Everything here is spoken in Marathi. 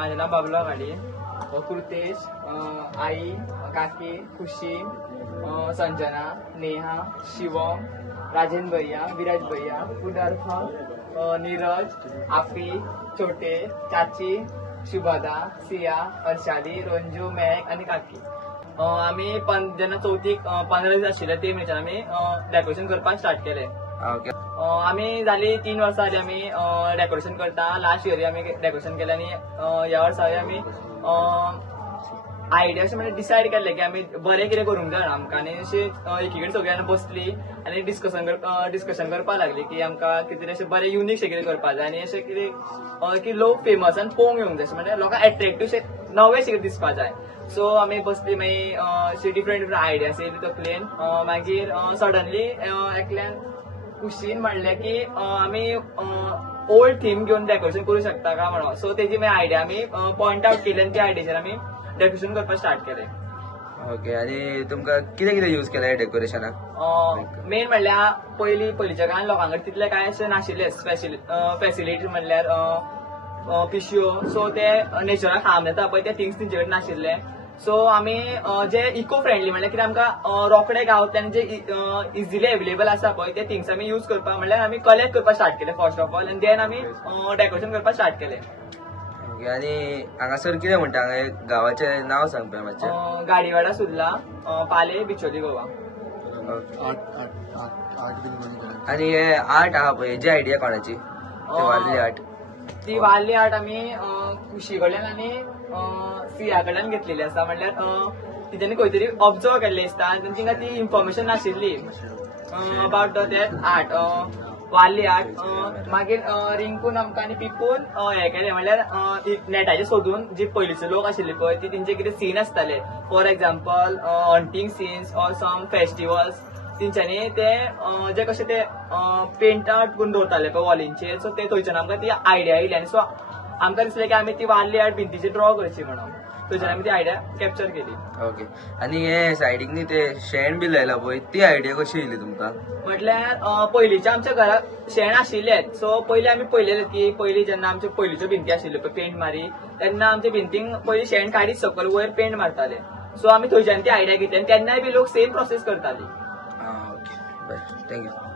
माझे नाव बाबला गाडी, कृतेश, आई, काकी, खुशी, संजना, नेहा, शिवम, राजेंद्र भैया, विराज भैया, उदारफा, नीरज, आफी, छोटे, चाची, शुभदा, सिया, अर्शाली, रंजू, मॅक आणि काकी. आम्ही जेन्ना चवथीक 15 दीस आशिल्ले ते म्हणच्यान आमी डेकोरेशन करपाक स्टार्ट केले. आम्ही झाली 3 वर्सां जाली आमी डेकोरेशन करता. लास्ट इयरी आमी डेकोरेशन केले आणि ह्या वर्सा आमी आयडिया अशें म्हणजे डिसायड केल्ले की आमी बरें कितें करूंक जाय आमकां. आनी अशी एकीकडेन सगळीं जाणां बसली आनी डिस्कशन करपाक लागली की आमकां कितें अशें बरें युनीक कितें करपाक जाय आनी अशें कितें की लोक फेमस आनी पळोवंक येवंक जाय, म्हणजे लोकांक एट्रेक्टिव्ह अशें नवें कितें दिसपाक जाय. सो आमी बसली, मागीर अशी डिफरंट आयडियाज येयली तकलेन. मागीर सडनली एकल्यान खुशीन म्हणलें की आमी ओल्ड थीम घेवन डेकोरेशन करूं शकता काय म्हणून. सो तेजी मागीर आयडिया आमी पॉयंट आवट केली आनी त्या आयडियाचेर आमी डेकोरेशन करपाक स्टार्ट केलें. ओके. आणि तुमकां कितें कितें यूज केलें डेकोरेशनाक? मेन म्हणल्यार पयलींच्या काळान लोकांकडे तितले काय अशें नाशिल्ले फॅसिलिटी म्हणल्यार पिशव्यो. सो ते नेचराक हार्म जाता पळय ते थिंग्स तेंचे कडेन नाशिल्ले. सो आमी जे इको फ्रेंडली म्हणल्यार कितें आमकां रोखडे गावतल्यान जे इजिली अवेलेबल आसा पळय ते थिंग्स आमी यूज करपाक म्हणल्यार आमी कलेक्ट करपाक स्टार्ट केले फर्स्ट ऑफ ऑल, आनी देन आमी डेकोरेशन करपाक स्टार्ट केलें. आणि हांगासर कितें म्हणटा, हांगा गांवाचें नांव सांग पळय मातशें. गाडीवाडा सुर्ला, पाले, बिचोली, गोवा. आणि हे आर्ट आहा पळय, हेजी आयडिया कोणाची? वारली आर्ट. ती वारली आर्ट आमी खुशी कडल्यान आनी सिया कडल्यान घेतलेली आसा. म्हणल्यार तिच्यांनी खंय तरी ऑब्जर्व केल्ले दिसता आनी तिंका ती इन्फॉर्मेशन नाशिल्ली about that art, Warli art. मागीर रिंकून आमकां आनी पिपून हे केलें, म्हणल्यार नेटाचेर सोदून जी पयलींचे लोक आशिल्ले पळय ती तेंचे कितें सीन आसताले, for example hunting scenes or some festivals, तेंच्यांनी ते जे कशें ते पेंट आउट करून दवरताले पळय वॉलींचेर. सो ते थंयच्यान आमकां ती आयडिया येयली आनी सो आमकां दिसलें की आमी ती वारली आर्ट भिंतीचेर ड्रॉ करची म्हणून. थंयच्यान आमी ती आयडिया कॅप्चर केली. ओके. आणि हे सायडीक न्ही ते शेण बी लायला पळय, ती आयडिया कशी येयली तुमकां? म्हटल्यार पयलींच्या आमच्या घरांत शेण आशिल्लेच. सो पयलीं आमी पळयलेलें की पयलीं जेन्ना आमच्यो पयलींच्यो भिंती आशिल्ल्यो पळय पेंट मारी, तेन्ना आमच्या भिंतींक पयलीं शेण काडीत सकयल वयर पेंट मारताले. सो आमी थंयच्यान ती आयडिया घेतली आनी तेन्नाय बी लोक सेम प्रोसेस करताली. ओके, बरें, थँक्यू.